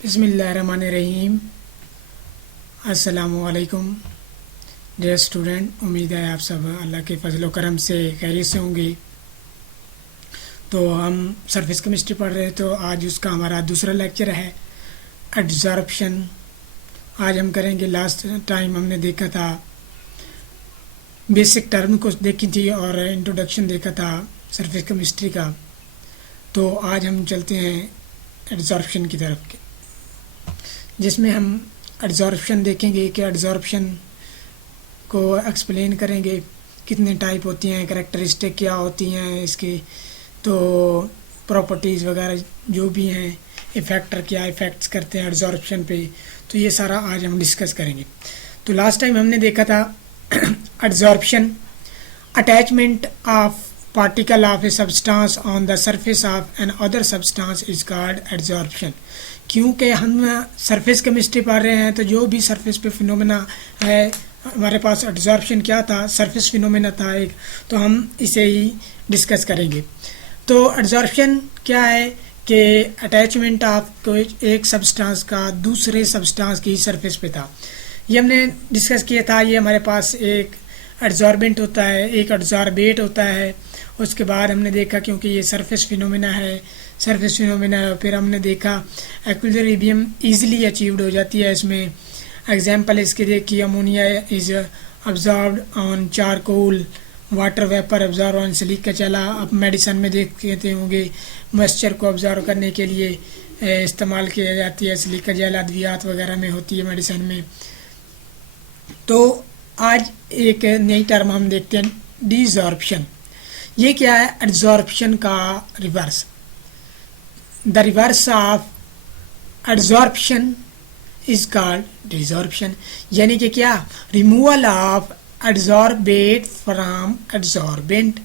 बिस्मिल्लाहिर्रहमानिर्रहीम। अस्सलामुअलैकुम dear student, उम्मीद है आप सब अल्लाह के फजल करम से खैरियत से होंगे। तो हम सरफेस केमिस्ट्री पढ़ रहे हैं, तो आज उसका हमारा दूसरा लेक्चर है एड्जॉर्प्शन। आज हम करेंगे, लास्ट टाइम हमने देखा था बेसिक टर्म को देखी थी और इंट्रोडक्शन देखा था सरफेस केमिस्ट्री का। तो आज हम चलते हैं एड्जॉर्प्शन की तरफ, जिसमें हम एड्जॉर्प्शन देखेंगे कि एड्जॉर्प्शन को एक्सप्लेन करेंगे, कितने टाइप होती हैं, कैरेक्टरिस्टिक क्या होती हैं इसकी, तो प्रॉपर्टीज़ वगैरह जो भी हैं, इफ़ेक्टर क्या इफ़ेक्ट्स करते हैं एड्जॉर्प्शन पे, तो ये सारा आज हम डिस्कस करेंगे। तो लास्ट टाइम हमने देखा था adsorption, attachment of particle of a substance on the surface of an other substance is called adsorption। क्योंकि हम सरफेस केमिस्ट्री पढ़ रहे हैं, तो जो भी सरफेस पे फिनोमेना है, हमारे पास एड्जॉर्प्शन क्या था, सरफेस फिनोमेना था एक, तो हम इसे ही डिस्कस करेंगे। तो एड्जॉर्प्शन क्या है कि अटैचमेंट ऑफ कोई एक सब्सटेंस का दूसरे सब्सटेंस की सरफेस पे था। ये हमने डिस्कस किया था। ये हमारे पास एक एड्जॉर्बेंट होता है, एक एड्जॉर्बेट होता है। उसके बाद हमने देखा, क्योंकि ये सरफेस फिनोमेना है, फिर हमने देखा एक्विलिब्रियम ईजिली अचीव्ड हो जाती है इसमें। एग्जांपल इसके देखिए, ammonia is absorbed on charcoal, water vapour absorb on silica चला। अब मेडिसिन में देखते होंगे मॉइस्चर को अब्जॉर्ब करने के लिए इस्तेमाल किया जाती है, सिलिका जेल अद्वियात वगैरह में होती है मेडिसिन में। तो आज एक नई टर्म हम देखते हैं, डिसॉर्प्शन। ये क्या है? एड्जॉर्प्शन का reverse. The reverse of adsorption is called desorption. यानी कि क्या? Removal of adsorbate from adsorbent.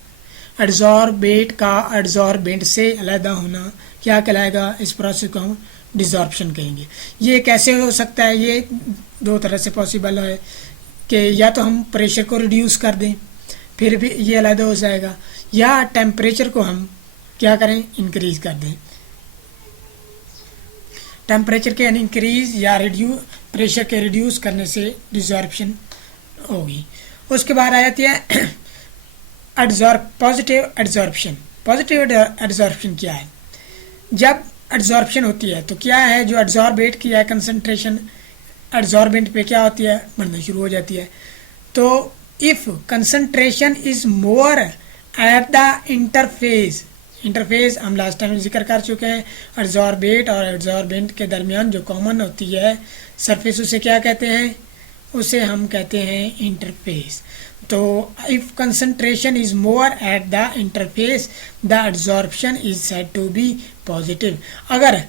Adsorbate का एड्जॉर्बेंट से अलग होना क्या कहलाएगा? इस प्रोसेस को हम डिसॉर्प्शन कहेंगे। ये कैसे हो सकता है? ये दो तरह से पॉसिबल है कि या तो हम प्रेशर को रिड्यूस कर दें, फिर भी ये अलग हो जाएगा, या टेम्परेचर को हम क्या करें? इंक्रीज कर दें। टेम्परेचर के इंक्रीज या प्रेशर के रिड्यूस करने से डिसॉर्प्शन होगी। उसके बाद आ जाती है पॉजिटिव एड्जॉर्प्शन। पॉजिटिव एड्जॉर्प्शन क्या है? जब एड्जॉर्प्शन होती है तो क्या है, जो एड्जॉर्बेट की है कंसंट्रेशन एड्जॉर्बेंट पे क्या होती है? बढ़ना शुरू हो जाती है। तो if concentration is more at the interface, interface हम लास्ट टाइम जिक्र कर चुके हैं, एड्जॉर्बेट और एड्जॉर्बेंट के दरमियान जो कॉमन होती है सरफेस, उसे क्या कहते हैं? उसे हम कहते हैं इंटरफेस। तो if concentration is more at the interface the adsorption is said to be positive. अगर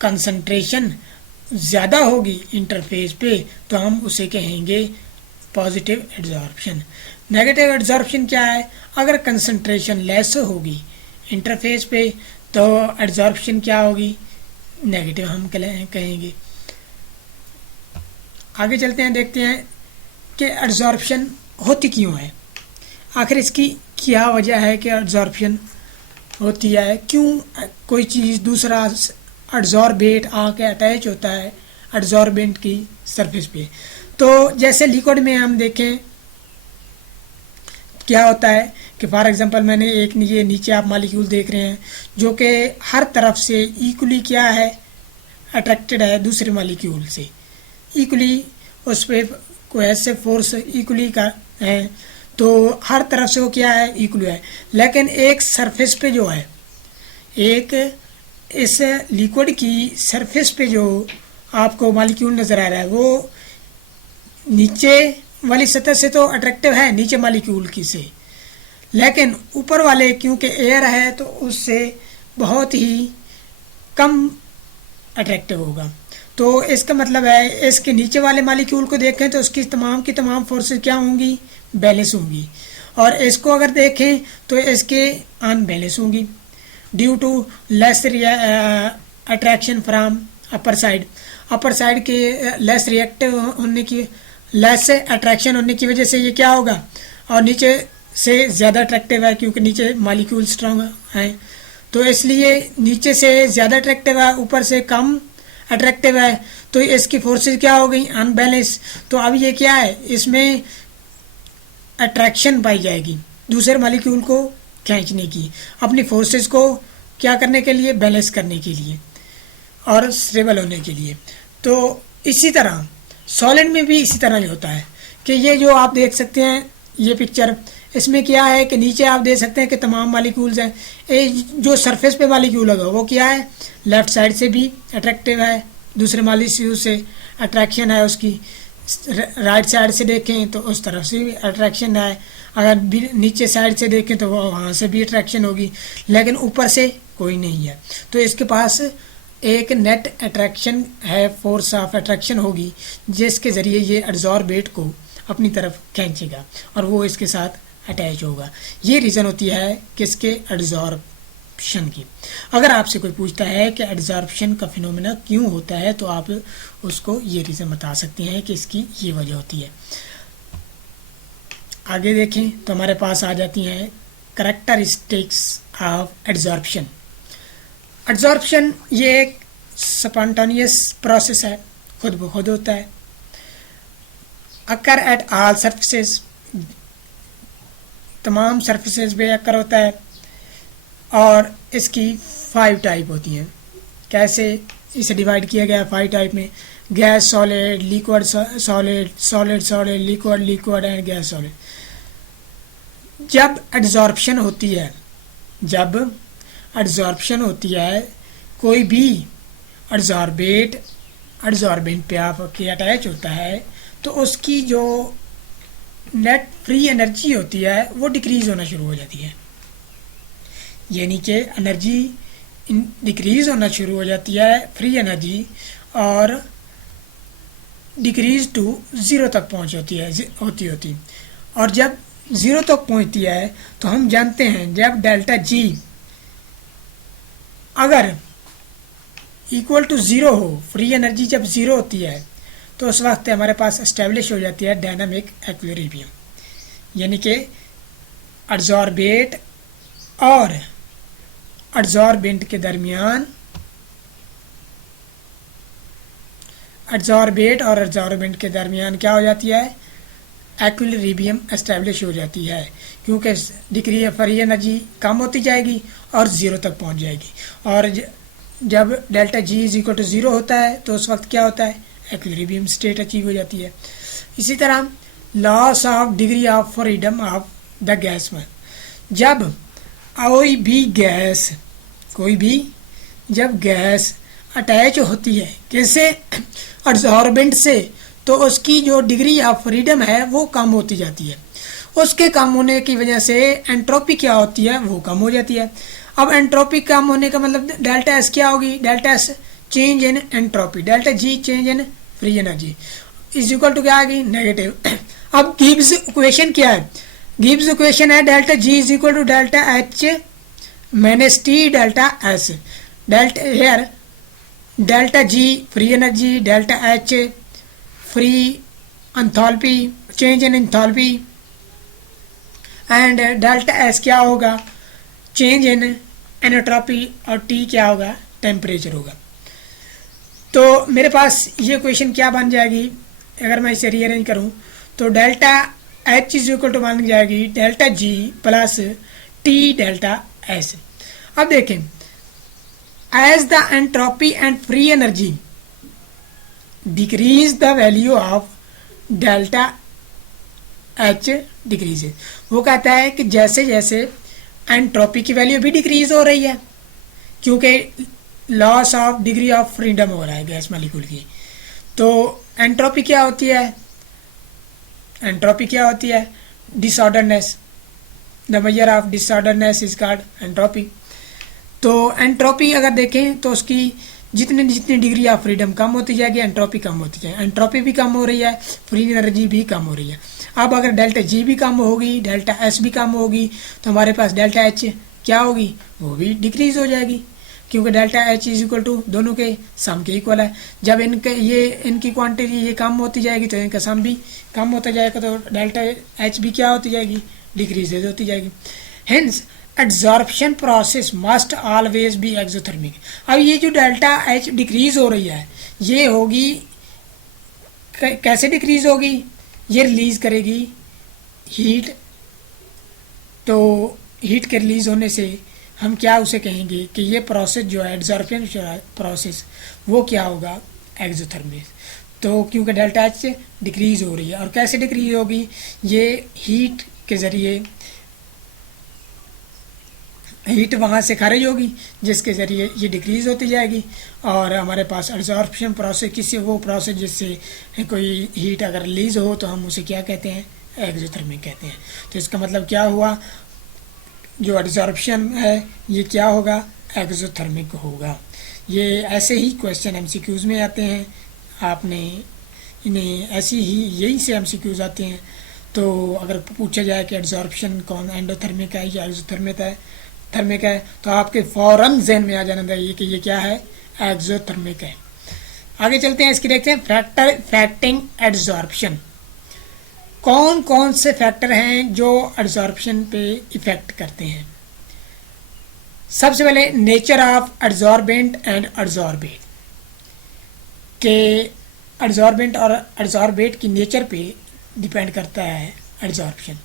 कंसंट्रेशन ज़्यादा होगी इंटरफेस पे तो हम उसे कहेंगे पॉजिटिव एड्जॉर्प्शन। नेगेटिव एड्जॉर्प्शन क्या है? अगर कंसंट्रेशन लेस होगी इंटरफेस पे तो एड्जॉर्प्शन क्या होगी? नेगेटिव हम कहेंगे। आगे चलते हैं, देखते हैं कि एड्जॉर्प्शन होती क्यों है, आखिर इसकी क्या वजह है कि एड्जॉर्प्शन होती है, क्यों कोई चीज़ दूसरा एड्जॉर्बेट आके अटैच होता है एड्जॉर्बेंट की सरफेस पे। तो जैसे लिक्विड में हम देखें क्या होता है कि फॉर एग्जांपल मैंने एक ये नीचे आप मॉलिक्यूल देख रहे हैं जो कि हर तरफ से इक्वली क्या है? अट्रैक्टेड है दूसरे मॉलिक्यूल से, इक्वली उस पर कोहेसिव फोर्स इक्वली का है, तो हर तरफ से वो क्या है? इक्वली है। लेकिन एक सरफेस पे जो है, एक इस लिक्विड की सरफेस पे जो आपको मॉलिक्यूल नज़र आ रहा है, वो नीचे वाली सतह से तो अट्रैक्टिव है, नीचे मॉलिक्यूल की से, लेकिन ऊपर वाले क्योंकि एयर है तो उससे बहुत ही कम अट्रैक्टिव होगा। तो इसका मतलब है इसके नीचे वाले मॉलिक्यूल को देखें तो उसकी तमाम की तमाम फोर्सेस क्या होंगी? बैलेंस होंगी, और इसको अगर देखें तो इसके अनबैलेंस होंगी due to less attraction from upper side. Upper side के लेस रिएक्टिव होने की, लेस अट्रैक्शन होने की वजह से ये क्या होगा? और नीचे से ज़्यादा अट्रैक्टिव है क्योंकि नीचे मॉलिक्यूल स्ट्रॉन्ग हैं, तो इसलिए नीचे से ज़्यादा अट्रैक्टिव है, ऊपर से कम अट्रैक्टिव है, तो इसकी फोर्सेस क्या हो गई, अनबैलेंस। तो अब ये क्या है, इसमें अट्रैक्शन पाई जाएगी दूसरे मॉलिक्यूल को खींचने की, अपनी फोर्सेस को क्या करने के लिए, बैलेंस करने के लिए और स्टेबल होने के लिए। तो इसी तरह सॉलिड में भी इसी तरह ही होता है कि ये जो आप देख सकते हैं ये पिक्चर, इसमें क्या है कि नीचे आप देख सकते हैं कि तमाम मॉलिक्यूल्स हैं। ये जो सरफेस पे मॉलिक्यूल होगा वो क्या है, लेफ्ट साइड से भी अट्रैक्टिव है, दूसरे मॉलिक्यूल से अट्रैक्शन है उसकी। राइट साइड से देखें तो उस तरफ से भी अट्रैक्शन है, अगर नीचे साइड से देखें तो वहाँ से भी अट्रैक्शन होगी, लेकिन ऊपर से कोई नहीं है। तो इसके पास एक नेट अट्रैक्शन है, फोर्स ऑफ अट्रैक्शन होगी, जिसके ज़रिए ये एब्जॉर्बेट को अपनी तरफ खींचेगा और वो इसके साथ अटैच होगा। ये रीज़न होती है किसके, एब्जॉर्प्शन की। अगर आपसे कोई पूछता है कि एब्जॉर्प्शन का फिनोमेना क्यों होता है, तो आप उसको ये रीज़न बता सकते हैं कि इसकी ये वजह होती है। आगे देखें तो हमारे पास आ जाती हैं करैक्टरिस्टिक्स ऑफ एब्जॉर्प्शन। एब्जॉर्प्शन ये एक स्पॉन्टेनियस प्रोसेस है, खुद ब खुद होता है। अकर एट ऑल सर्फेसेस, तमाम सर्फेसेस पे अकर होता है, और इसकी 5 टाइप होती हैं। कैसे इसे डिवाइड किया गया है 5 टाइप में, gas solid, liquid solid, solid solid, liquid liquid and gas solid. जब एब्जॉर्प्शन होती है, जब एब्जॉर्प्शन होती है, कोई भी एब्जॉर्बेंट पे आपके अटैच होता है, तो उसकी जो नेट फ्री एनर्जी होती है वो डिक्रीज होना शुरू हो जाती है, यानी कि एनर्जी डिक्रीज होना शुरू हो जाती है, फ्री एनर्जी, और डिक्रीज टू 0 तक पहुंच होती। और जब 0 तक पहुंचती है तो हम जानते हैं जब डेल्टा जी अगर इक्वल टू 0 हो, फ्री एनर्जी जब 0 होती है, तो उस वक्त हमारे पास एस्टेब्लिश हो जाती है डायनामिक इक्विलिब्रियम, यानी कि एब्जॉर्बेट और एब्जॉर्बेंट के दरमियान, क्या हो जाती है, इक्विलिब्रियम एस्टेब्लिश हो जाती है, क्योंकि डिग्री फ्री एनर्जी कम होती जाएगी और 0 तक पहुंच जाएगी। और जब delta G is equal to 0 होता है तो उस वक्त क्या होता है, इक्विलिब्रियम स्टेट अचीव हो जाती है। इसी तरह loss of degree of freedom of the gas में, जब कोई भी जब गैस अटैच होती है किससे, एब्जॉर्बेंट से, तो उसकी जो डिग्री ऑफ फ्रीडम है वो कम होती जाती है। उसके कम होने की वजह से एंट्रोपी क्या होती है, वो कम हो जाती है। अब एंट्रोपी कम होने का मतलब डेल्टा एस क्या होगी, delta S change in entropy, delta G change in free energy is equal to क्या आ गई, नेगेटिव। अब गिब्स इक्वेशन क्या है, गिब्स इक्वेशन है delta G is equal to delta H minus T delta S. Delta G free energy, delta H free enthalpy, change in enthalpy, and delta S क्या होगा, change in एनट्रोपी, और T क्या होगा, temperature होगा। तो मेरे पास ये क्वेश्चन क्या बन जाएगी, अगर मैं इसे रीअरेंज करूं तो delta H is equal to बन जाएगी delta G plus T delta S. अब देखें, as the entropy and free energy decrease the value of delta H decrease, वो कहता है कि जैसे जैसे एंट्रोपी की वैल्यू भी डिक्रीज हो रही है, क्योंकि loss of degree of freedom हो रहा है गैस मॉलिक्यूल की, तो एंट्रोपी क्या होती है, disorderness, the measure of disorderness is called entropy. तो एंट्रोपी अगर देखें तो उसकी जितनी डिग्री ऑफ फ्रीडम कम होती जाएगी, एंट्रोपी कम होती जाएगी, एंट्रोपी भी कम हो रही है, फ्री एनर्जी भी कम हो रही है। अब अगर डेल्टा जी भी कम होगी, डेल्टा एस भी कम होगी, तो हमारे पास डेल्टा एच क्या होगी, वो भी डिक्रीज हो जाएगी, क्योंकि delta H is equal to दोनों के सम के इक्वल है। जब इनकी क्वांटिटी ये कम होती जाएगी तो इनका सम भी कम होता जाएगा, तो डेल्टा एच भी क्या होती जाएगी, डिक्रीज होती जाएगी। Hence adsorption process must always be exothermic. अब ये जो डेल्टा एच डिक्रीज हो रही है ये होगी कैसे डिक्रीज होगी, ये रिलीज करेगी हीट। तो हीट के रिलीज होने से हम क्या उसे कहेंगे कि ये प्रोसेस जो है एड्जॉर्प्शन प्रोसेस वो क्या होगा, एक्सोथर्मिक। तो क्योंकि डेल्टा एच डिक्रीज हो रही है, और कैसे डिक्रीज होगी, ये हीट के ज़रिए, हीट वहाँ से खारिज होगी जिसके ज़रिए ये डिक्रीज़ होती जाएगी, और हमारे पास एब्जॉर्प्शन प्रोसेस किसी वो प्रोसेस जिससे कोई हीट अगर रिलीज़ हो तो हम उसे क्या कहते हैं, एक्सोथर्मिक कहते हैं। तो इसका मतलब क्या हुआ, जो एब्जॉर्प्शन है ये क्या होगा, एक्सोथर्मिक होगा। ये ऐसे ही क्वेश्चन एमसीक्यूज़ में आते हैं, आपने इन्हें ऐसी ही यही से एमसीक्यूज़ आते हैं। तो अगर पूछा जाए कि एब्जॉर्प्शन कौन एंडोथर्मिक है या एक्सोथर्मिक है, थर्मिक है, तो आपके फौरन जहन में आ जाना चाहिए कि ये क्या है, एक्सोथर्मिक है। आगे चलते हैं, इसकी देखते हैं फैक्टर इफेक्टिंग एड्जॉर्प्शन। कौन कौन से फैक्टर हैं जो एड्जॉर्प्शन पे इफेक्ट करते हैं। सबसे पहले nature of adsorbent and adsorbate, के एड्जॉर्बेंट और एड्जॉर्बेट की नेचर पे डिपेंड करता है adsorption.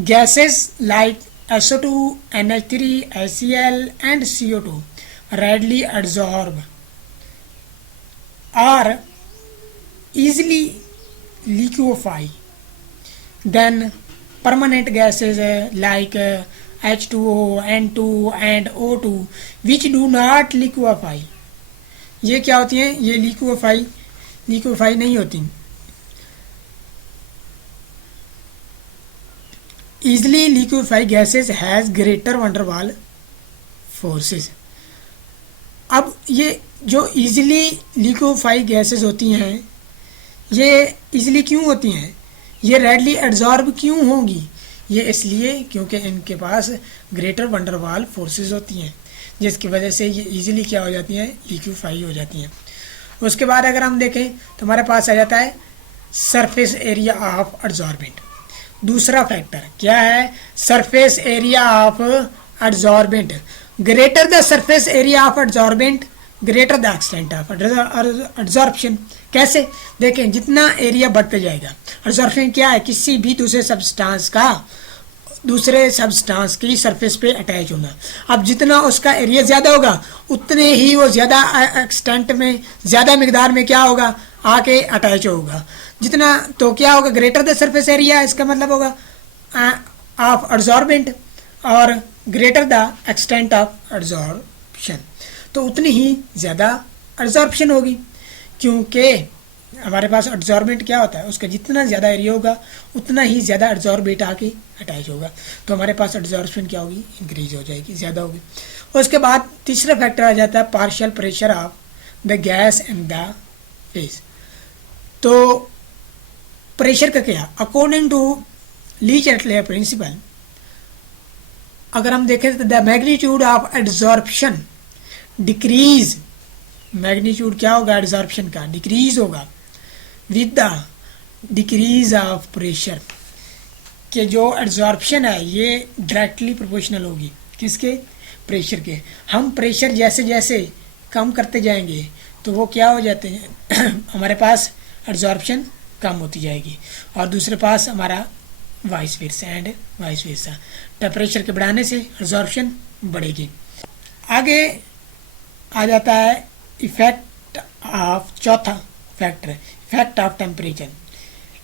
Gases like SO2, NH3, HCl and CO2 readily absorb or easily liquefy than permanent gases like H2O, N2 and O2 which do not liquefy। ये क्या होती हैं, ये लिक्विफाई नहीं होती। easily liquefy gases has greater van der Waal forces। अब ये जो easily liquefy gases होती हैं ये easily क्यों होती हैं, ये readily absorb क्यों होंगी, ये इसलिए क्योंकि इनके पास greater van der Waal forces होती हैं जिसकी वजह से ये easily क्या हो जाती हैं, liquefy हो जाती हैं। उसके बाद अगर हम देखें तो हमारे पास आ जाता है सरफेस एरिया ऑफ एड्जॉर्बेंट। दूसरा फैक्टर क्या है, surface area of adsorbent. Greater the surface area of adsorbent greater the extent of adsorption. कैसे, देखें जितना एरिया बढ़ते जाएगा, एड्जॉर्प्शन क्या है, किसी भी दूसरे सब्सटेंस का दूसरे सब्सटेंस की सरफेस पे अटैच होना। अब जितना उसका एरिया ज़्यादा होगा उतने ही वो ज़्यादा एक्सटेंट में, ज़्यादा मिकदार में क्या होगा, आके अटैच होगा। जितना तो क्या होगा, ग्रेटर द सरफेस एरिया, इसका मतलब होगा ऑफ एड्जॉर्बेंट, और greater the extent of adsorption, तो उतनी ही ज़्यादा एड्जॉर्प्शन होगी। क्योंकि हमारे पास एड्जॉर्बेंट क्या होता है, उसका जितना ज़्यादा एरिया होगा उतना ही ज़्यादा एड्जॉर्बेट आके अटैच होगा, तो हमारे पास एड्जॉर्प्शन क्या होगी, इंक्रीज हो जाएगी, ज़्यादा होगी। उसके बाद तीसरा फैक्टर आ जाता है partial pressure of the gas and the face. तो प्रेशर का क्या, अकॉर्डिंग टू ली-चार्टलेयर प्रिंसिपल, अगर हम देखें तो the magnitude of adsorption decrease, magnitude क्या होगा एड्जॉर्प्शन का, डिक्रीज होगा with the decrease of pressure, कि जो एड्जॉर्प्शन है ये डायरेक्टली प्रोपोर्शनल होगी किसके, प्रेशर के। हम प्रेशर जैसे जैसे कम करते जाएंगे तो वो क्या हो जाते हैं हमारे पास एड्जॉर्प्शन कम होती जाएगी, और दूसरे पास हमारा vice versa and vice versa, temperature के बढ़ाने से एब्जॉर्प्शन बढ़ेगी। आगे आ जाता है इफेक्ट ऑफ, चौथा factor effect of temperature.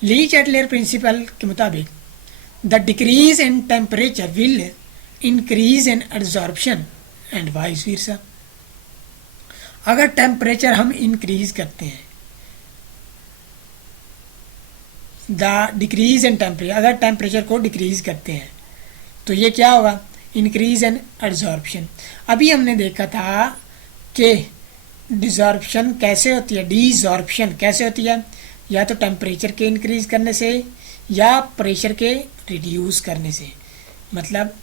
Le Chatelier principle के मुताबिक the decrease in temperature will increase in absorption and vice versa. अगर टेम्परेचर हम इंक्रीज करते हैं, द डिक्रीज इन टेम्परेचर, अगर टेम्परेचर को डिक्रीज करते हैं तो ये क्या होगा, इंक्रीज इन एब्जॉर्प्शन। अभी हमने देखा था कि डिजॉर्प्शन कैसे होती है, डिजॉर्प्शन कैसे होती है, या तो टेम्परेचर के इंक्रीज करने से या प्रेशर के रिड्यूस करने से। मतलब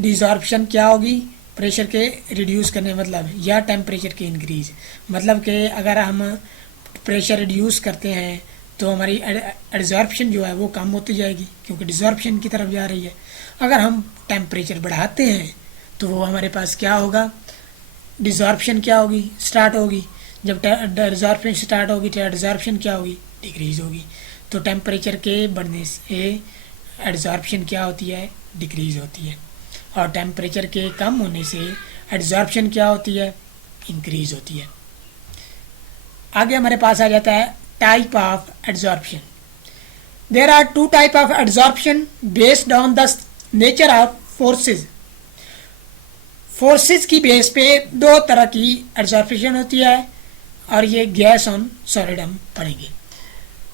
डिजॉर्प्शन क्या होगी, प्रेशर के रिड्यूस करने मतलब, या टेम्परेचर के इंक्रीज मतलब कि अगर हम प्रेशर रिड्यूस करते हैं तो हमारी एड्जॉर्प्शन जो है वो कम होती जाएगी क्योंकि डिसॉर्प्शन की तरफ जा रही है। अगर हम टेम्परेचर बढ़ाते हैं तो वो हमारे पास क्या होगा, डिसॉर्प्शन क्या होगी, स्टार्ट होगी। जब डिसॉर्प्शन स्टार्ट होगी तो एड्जॉर्प्शन क्या होगी, डिक्रीज होगी। तो टेम्परेचर के बढ़ने से एड्जॉर्प्शन क्या होती है, डिक्रीज होती है, और टेम्परेचर के कम होने से एड्जॉर्प्शन क्या होती है, इंक्रीज होती है। आगे हमारे पास आ जाता है type of adsorption. There are two type of adsorption based on the nature of forces. Forces की बेस पे दो तरह की एड्जॉर्प्शन होती है और ये गैस ऑन सॉलिड हम पढ़ेंगे।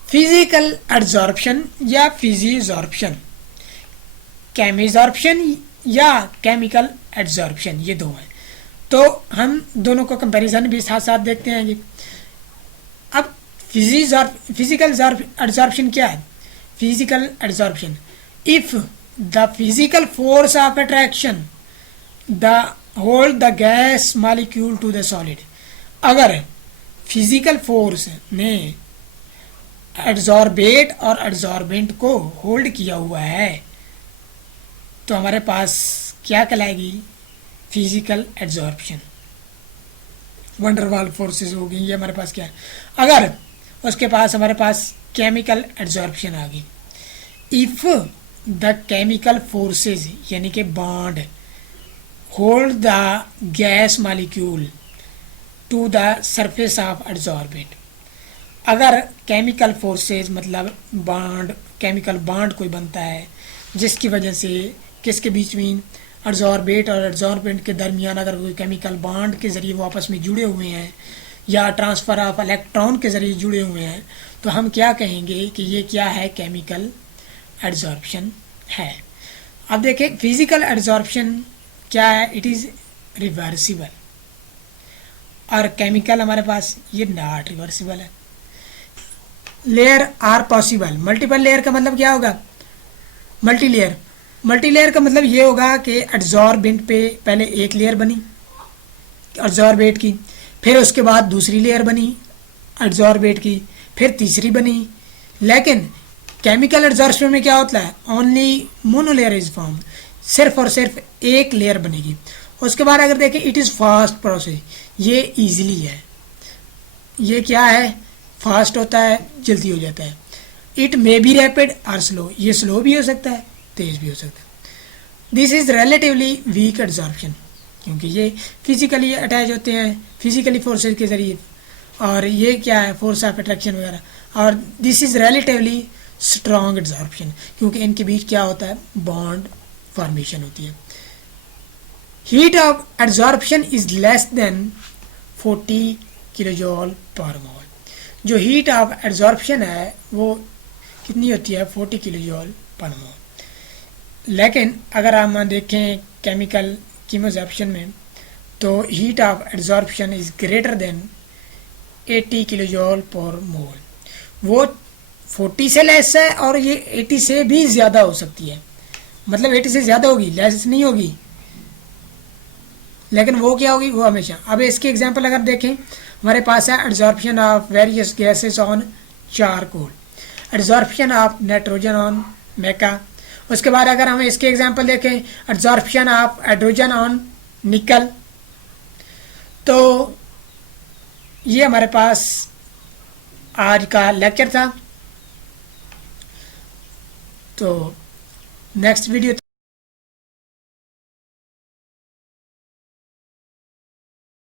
फिजिकल एड्जॉर्प्शन या फिजिजॉर्प्शन, केमिजॉर्प्शन या केमिकल एड्जॉर्प्शन, ये दो हैं। तो हम दोनों को कंपैरिजन भी साथ साथ देखते हैं। अब फिजिकल एड्जॉर्प्शन क्या है? Physical adsorption, if the physical force of attraction the hold the gas molecule to the solid. अगर फिजिकल फोर्स ने एड्जॉर्बेट और एड्जॉर्बेंट को होल्ड किया हुआ है तो हमारे पास क्या कहलाएगी, फिजिकल एड्जॉर्प्शन। वंडरवाल फोर्सेस होगी, ये हमारे पास क्या है। अगर उसके पास हमारे पास केमिकल एड्जॉर्प्शन आ गई, इफ द केमिकल फोर्सेस यानी कि bond hold the gas molecule to the surface of adsorbent. अगर केमिकल फोर्सेस मतलब बॉन्ड, केमिकल बॉन्ड कोई बनता है जिसकी वजह से किसके बीच में, एड्जॉर्बेट और एड्जॉर्बेंट के दरमियान अगर कोई केमिकल बॉन्ड के ज़रिए वो आपस में जुड़े हुए हैं या ट्रांसफ़र ऑफ इलेक्ट्रॉन के ज़रिए जुड़े हुए हैं तो हम क्या कहेंगे कि ये क्या है, केमिकल एड्जॉर्प्शन है। अब देखें फिजिकल एड्जॉर्प्शन क्या है, इट इज़ रिवर्सिबल, और केमिकल हमारे पास ये नॉट रिवर्सिबल है। Layer are possible, multiple layer का मतलब क्या होगा, मल्टी लेयर। मल्टी लेयर का मतलब ये होगा कि एड्जॉर्बेंट पे पहले एक लेयर बनी एड्जॉर्बेट की, फिर उसके बाद दूसरी लेयर बनी एड्जॉर्बेट की, फिर तीसरी बनी। लेकिन केमिकल एड्जॉर्प्शन में क्या होता है, ओनली मोनोलेयर इज फॉर्म, सिर्फ और सिर्फ एक लेयर बनेगी। उसके बाद अगर देखें इट इज़ फास्ट प्रोसेस, ये इजीली है, ये क्या है, फास्ट होता है, जल्दी हो जाता है। इट मे बी रैपिड और स्लो, ये स्लो भी हो सकता है, तेज भी हो सकता है। This is relatively weak adsorption, क्योंकि ये फिजिकली अटैच होते हैं फिजिकली फोर्सेस के जरिए, और ये क्या है, फोर्स ऑफ अट्रैक्शन वगैरह। और this is relatively strong adsorption, क्योंकि इनके बीच क्या होता है, बॉन्ड फॉर्मेशन होती है। Heat of adsorption is less than 40 kilojoule पर मोल। जो हीट ऑफ एड्जॉर्प्शन है वो कितनी होती है, 40 किलोजूल पर मोल। लेकिन अगर हम देखें केमिकल कीमोजॉर्प्शन में तो heat of adsorption is greater than 80 kilojoule पर मोल। वो 40 से लेस है और ये 80 से भी ज़्यादा हो सकती है, मतलब 80 से ज़्यादा होगी, लेस नहीं होगी, लेकिन वो क्या होगी, वो हमेशा। अब इसके एग्जांपल अगर देखें, हमारे पास है adsorption of various gases on charcoal, adsorption of nitrogen on mica. उसके बाद अगर हम इसके एग्जांपल देखें, एड्जॉर्प्शन ऑफ हाइड्रोजन ऑन निकल। तो ये हमारे पास आज का लेक्चर था। तो नेक्स्ट वीडियो